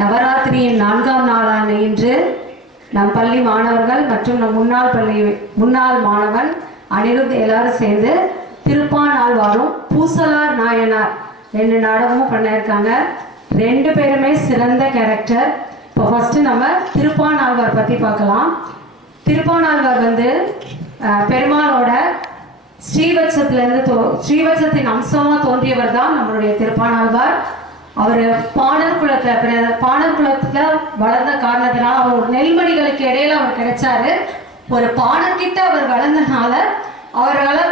நவராத்திரியின் 4ஆம் நாளான இன்று நம் பள்ளி மாணவர்கள் மற்றும் நம் முன்னாள் மாணவன் அனிருத் எல்லாரும் சேர்ந்து திருப்பானாழ்வாரும் பூசலார் நாயனார் 2 நாடகமும் பண்ணியிருக்காங்க. 2 பேருமே சிறந்த கேரக்டர். இப்போ ஃபர்ஸ்ட் நம்ம திருப்பானாழ்வார் பற்றி பார்க்கலாம். திருப்பானாழ்வார் பெருமாளோட ஸ்ரீவத்சத்தின் அம்சமாக தோன்றியவர் தான் நம்மளுடைய திருப்பானாழ்வார். அவர் பாணர் குலத்துல வளர்ந்த காரணத்தினால அவர் ஒரு நெல்மணிகளுக்கு இடையில அவர் கிடைச்சாரு. ஒரு பாணர்கிட்ட அவர் வளர்ந்தனால அவரால்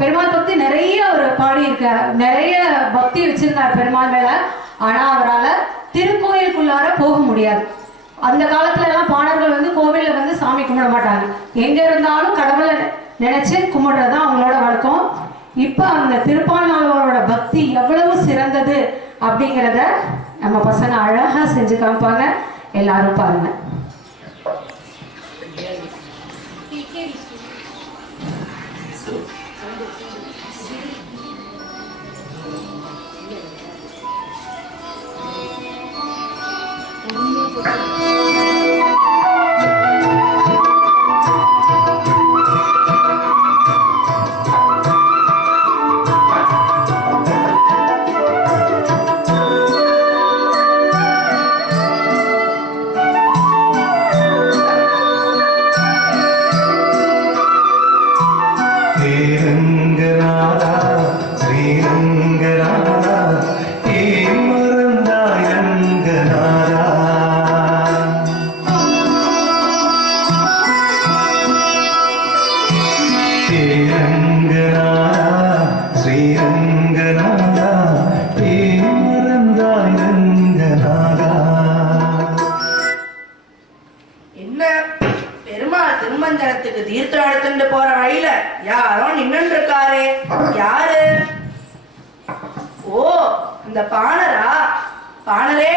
பெருமாள் பக்தி நிறைய அவர் பாடியிருக்கார், நிறைய பக்தி வச்சிருந்தார் பெருமாள் மேல. ஆனா அவரால் திருக்கோயிலுக்குள்ளார போக முடியாது. அந்த காலத்துல எல்லாம் பாணர்கள் கோவில்ல சாமி கும்பிட மாட்டாங்க. எங்க இருந்தாலும் கடவுளை நினைச்சு கும்பிடுறதுதான் அவங்களோட வழக்கம். இப்ப அந்த திருப்பானாழ்வாரோட பக்தி எவ்வளவு சிறந்தது அப்படிங்கிறத நம்ம பசங்க அழகா செஞ்சு காமிப்பாங்க. எல்லாரும் பாருங்க. திருமஞ்சனத்துக்கு தீர்த்தம் எடுத்துட்டு போற வழியில யாரோ நின்று இருக்காரு. யாரு? ஓ, இந்த பாணரா? பாணரே,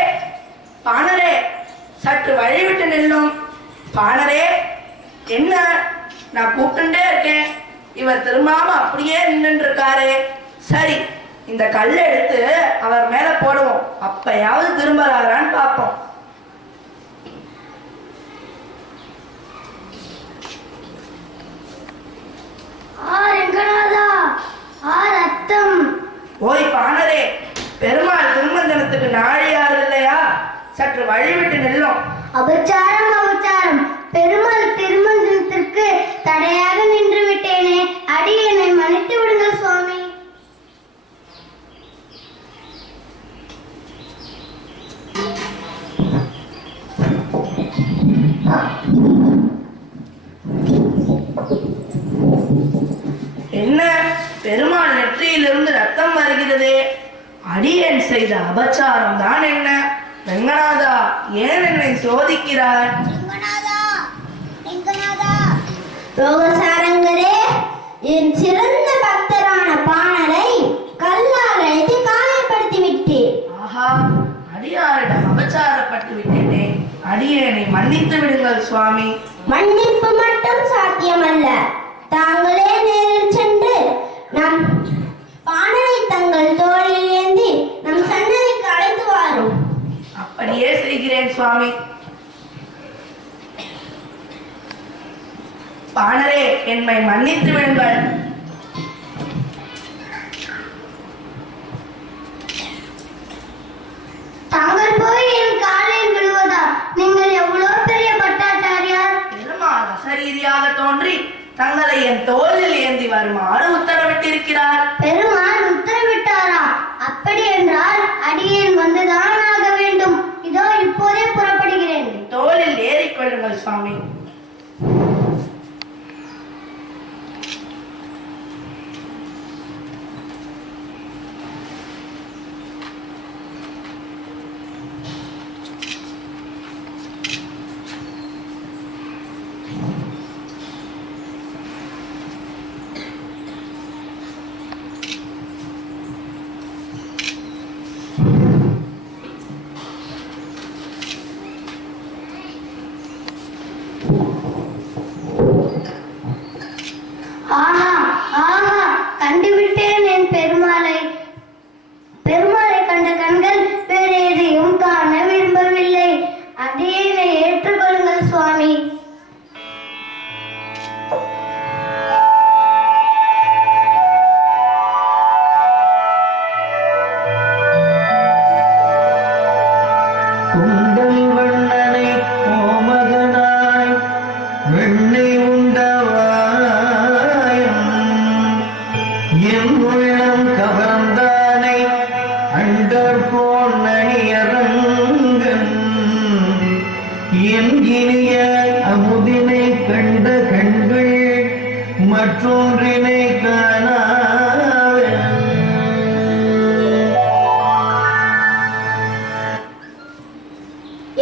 பாணரே, சற்று வழி விட்டு நில்லும். பாணரே, என்ன? நான் கூப்பிட்டுட்டே இருக்கேன், இவர் திரும்பாம அப்படியே நின்று இருக்காரு. சரி, இந்த கல்லை எடுத்து அவர் மேல போடுவோம், அப்பயாவது திரும்பறாரான்னு பார்ப்போம். ஓய் பாணரே, பெருமாள் திருமஞ்சனத்துக்கு நாழியார் இல்லையா? சற்று வழிவிட்டு நில்லும். அபச்சாரம், அபச்சாரம். பெருமாள் திருமஞ்சனத்திற்கு தடையாக நின்று விட்டேனே, அடியேனை மன்னித்து விடுங்கள் சுவாமி. என்ன, பெருமாள் நெற்றியிலிருந்து ரத்தம் வருகிறதே? அடியேன் செய்த அபச்சாரம் தான் என்ன? ரங்கநாதா, ஏன் என்னை சோதிக்கிறார்? ரோகசாரங்களே, என் சிறந்த பக்தரான பாணரை கல்லால் அழைத்து காயப்படுத்தி விட்டேன். ஆஹா, அடியாரிடம் அபச்சாரப்பட்டு விட்டேனே, அடியேனை மன்னித்து விடுங்கள் சுவாமி. மன்னிப்பு மட்டும் சாத்தியமல்ல, தாங்களே நேரில் சென்று நம் பாணரை தங்கள் தோளில் ஏந்தி நம் சன்னதிக்கு அழைத்து வாரும். அப்படியே செய்கிறேன் சுவாமி. பாணரே, என்னை மன்னித்து விடுங்கள். தாங்கள் போய் என் காலில் விழுவதா? நீங்கள் எவ்வளவு பெரிய பட்டாச்சாரியார். பெருமாள் அசரீதியாக தோன்றி தங்களை என் தோளில் ஏந்தி வருமாறு உத்தரவிட்டிருக்கிறார். பெருமாள் உத்தரவிட்டாரா? அப்படி என்றால் அடியேன் வந்துதான் ஆக வேண்டும். இதோ இப்போதே புறப்படுகிறேன். தோளில் ஏறிக்கொள்ளுங்கள் சுவாமி.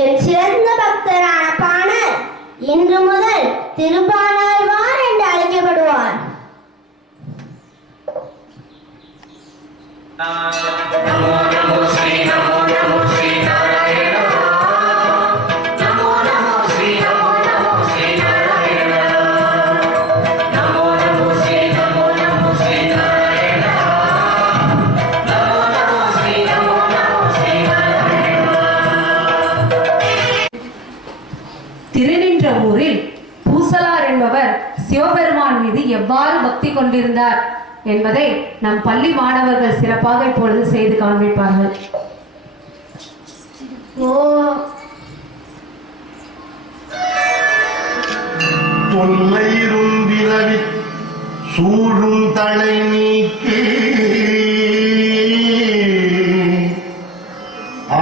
என் சிறந்த பக்தரான பாணர் இன்று முதல் திருப்பாணாழ்வார் என்று அழைக்கப்படுவார். திருநின்றவூரில் பூசலார் என்பவர் சிவபெருமான் மீது எவ்வாறு பக்தி கொண்டிருந்தார் என்பதை நம் பள்ளி மாணவர்கள் சிறப்பாக இப்பொழுது செய்து காண்பிப்பார்கள். தொல்லைருந்திரவி சூழும் தலை நீக்கி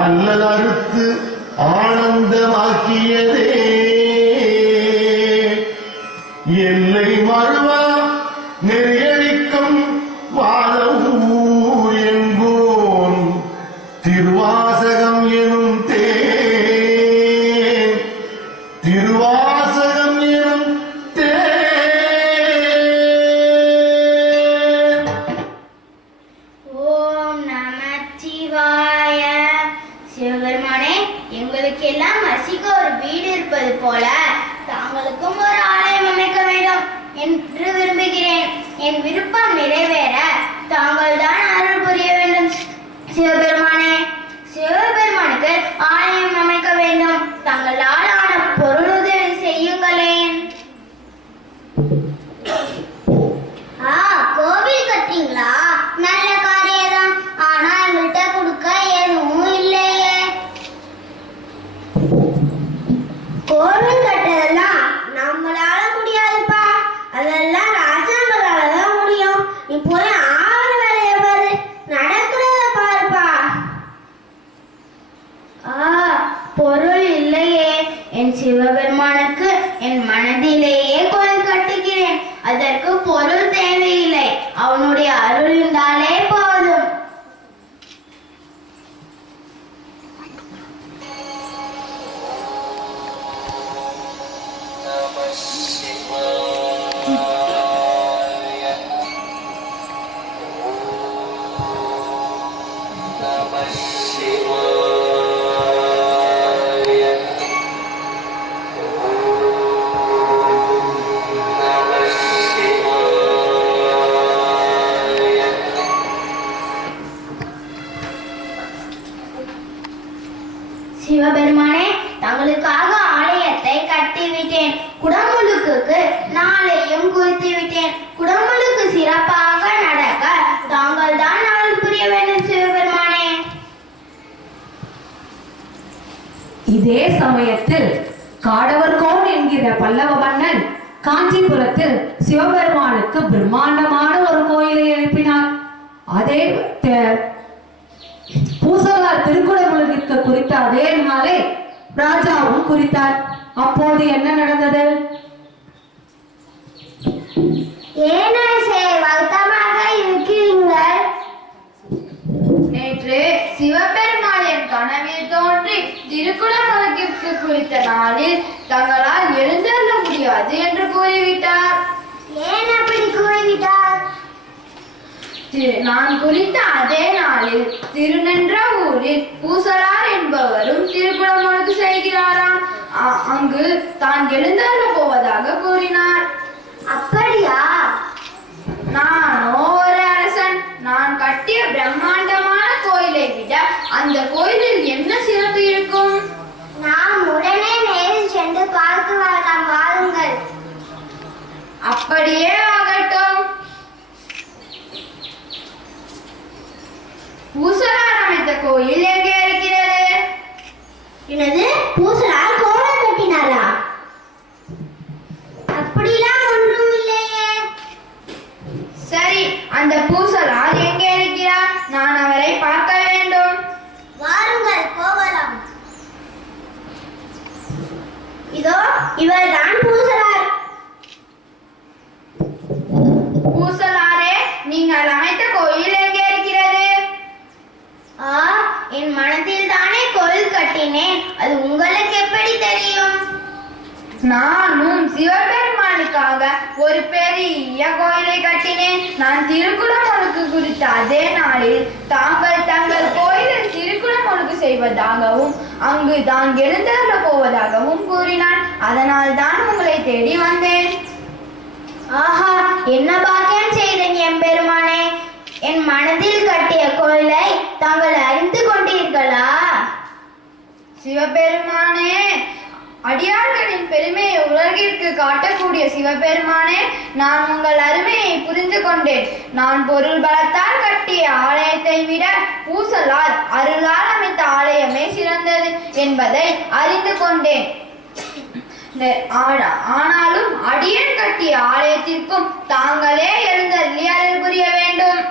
அல்லல் அறுத்து ஆனந்தமாக்கியதே எல்லை மறுவா நெறியடிக்கும் வாழவூர் என்போன் திருவாசகம் எனும் தேன் திருவாசகம் எனும் தேன். ஓம் நமச்சிவாய. சிவபெருமானே, எங்களுக்கெல்லாம் வசிக்க ஒரு வீடு இருப்பது போல தாங்களுக்கும் ஒரு ஆலயம் அமைக்க வேண்டும் என்று விரும்புகிறேன். என் விருப்பம் நிறைவேற தாங்கள் தான் அருள் புரிய வேண்டும். சிவபெருமானே, சிவபெருமானுக்கு ஆலயம் அமைக்க வேண்டும். தங்களால் ஆன பொருளுதவி செய்யுங்களேன். கோவில் கட்டிங்களா? நல்ல காரியம்தான். ஆனா எங்கள்கிட்ட கொடுக்க எதுவும் இல்லையே. கோவில் கட்டதெல்லாம் நம்மளால முடியாதுப்பா. அதெல்லாம் ராஜாங்களால தான் முடியும். நீ போய் ஆவண வேலையை பாரு, நடக்கிறத பாருப்பா. பொருள் இல்லையே. என் சிவபெருமானுக்கு என் மனதிலேயே கோயில் கட்டுகிறேன். அதற்கு பொருள் தேவையில்லை. அவனுடைய அருள் இருந்தாலே போதும். சிவபெருமானே, தங்களுக்காக ஆலயத்தை கட்டிவிட்டேன். குடமுழுக்குக்கு நாளையும் குறித்து விட்டேன். குடமுழுக்கு சிறப்பாக நடக்க தாங்கள் தான் அருள் புரிய வேண்டும். சிவபெருமானே. இதே சமயத்தில் காடவர்கோன் என்கிற பல்லவ மன்னன் காஞ்சிபுரத்தில் சிவபெருமானுக்கு பிரம்மாண்டமான ஒரு கோயிலை எழுப்பினார். அதே பூசலார் திருக்குடமுழுக்கு குறித்த அதே நாளை ராஜாவும் குறித்தார். அப்போது என்ன நடந்தது? வருத்தமாக இருக்கிறீர்கள். நேற்று சிவபெருமான் என் கனவில் தோன்றி திருக்குடமுழுக்கு குறித்த நாளில் தங்களால் எழுந்தருள முடியாது என்று கூறிவிட்டார். ஏன் அப்படி கூறிவிட்டார்? நான் குறித்த அதே நாளில் திருநின்றவூரில் பூசலார் என்பவரும் திருக்குடமுழுக்கு செய்கிறாராம். அங்கு தான் எழுந்தருள போவதாக கூறினார். அப்படியா? நானோ ஒரு அரசன். நான் கட்டிய பிரம்மாண்டமான கோயிலை விட அந்த கோயிலில் என்ன சிறப்பு இருக்கும்? நாம் உடனே நேரில் சென்று பார்த்து வரலாம். வாருங்கள். அப்படியே ஆகட்டும். பூசலார் அமைத்த கோயில் எங்கே இருக்கிறது? என்னது? பூசலார் கோவில் கட்டினாரா? அப்படிலாம் ஒன்றும் இல்லையே. சரி, அந்த பூசலார் எங்கே இருக்கிறார்? நான் அவரை பார்க்க வேண்டும். வாருங்கள், போகலாம். இதோ இவர்தான் பூசலார். பூசலாரே, நீங்கள் அமைத்த கோயில் எங்கே இருக்கிறது? என் மனத்தில் தானே கோயில் கட்டினேன். கட்டினேன். அது உங்களுக்கு எப்படி தெரியும்? நானும் சிவபெருமானுக்காக ஒரு பெரிய கோயிலை கட்டினேன். நான் திருக்குடமுழுக்கு குறித்த அதே நாளில் தாங்கள் தங்கள் கோயிலில் திருக்குடமுழுக்கு செய்வதாகவும் அங்கு தான் எழுந்தருள போவதாகவும் கூறினான். அதனால் தான் உங்களை தேடி வந்தேன். ஆஹா, என்ன பாக்கியம் செய்தேன் எம்பெருமானே! என் மனதில் கட்டிய கோயிலை தாங்கள் அறிந்து கொண்டீர்களா? சிவபெருமானே, அடியார்களின் பெருமையை உலகிற்கு காட்டக்கூடிய சிவபெருமானே, நான் உங்கள் அருமையை புரிந்து கொண்டேன். நான் பொருள் பலத்தால் கட்டிய ஆலயத்தை விட பூசலால் அருளால் அமைத்த ஆலயமே சிறந்தது என்பதை அறிந்து கொண்டேன். ஆனாலும் அடியன் கட்டிய ஆலயத்திற்கும் தாங்களே எழுந்தருளி அருள் புரிய வேண்டும்.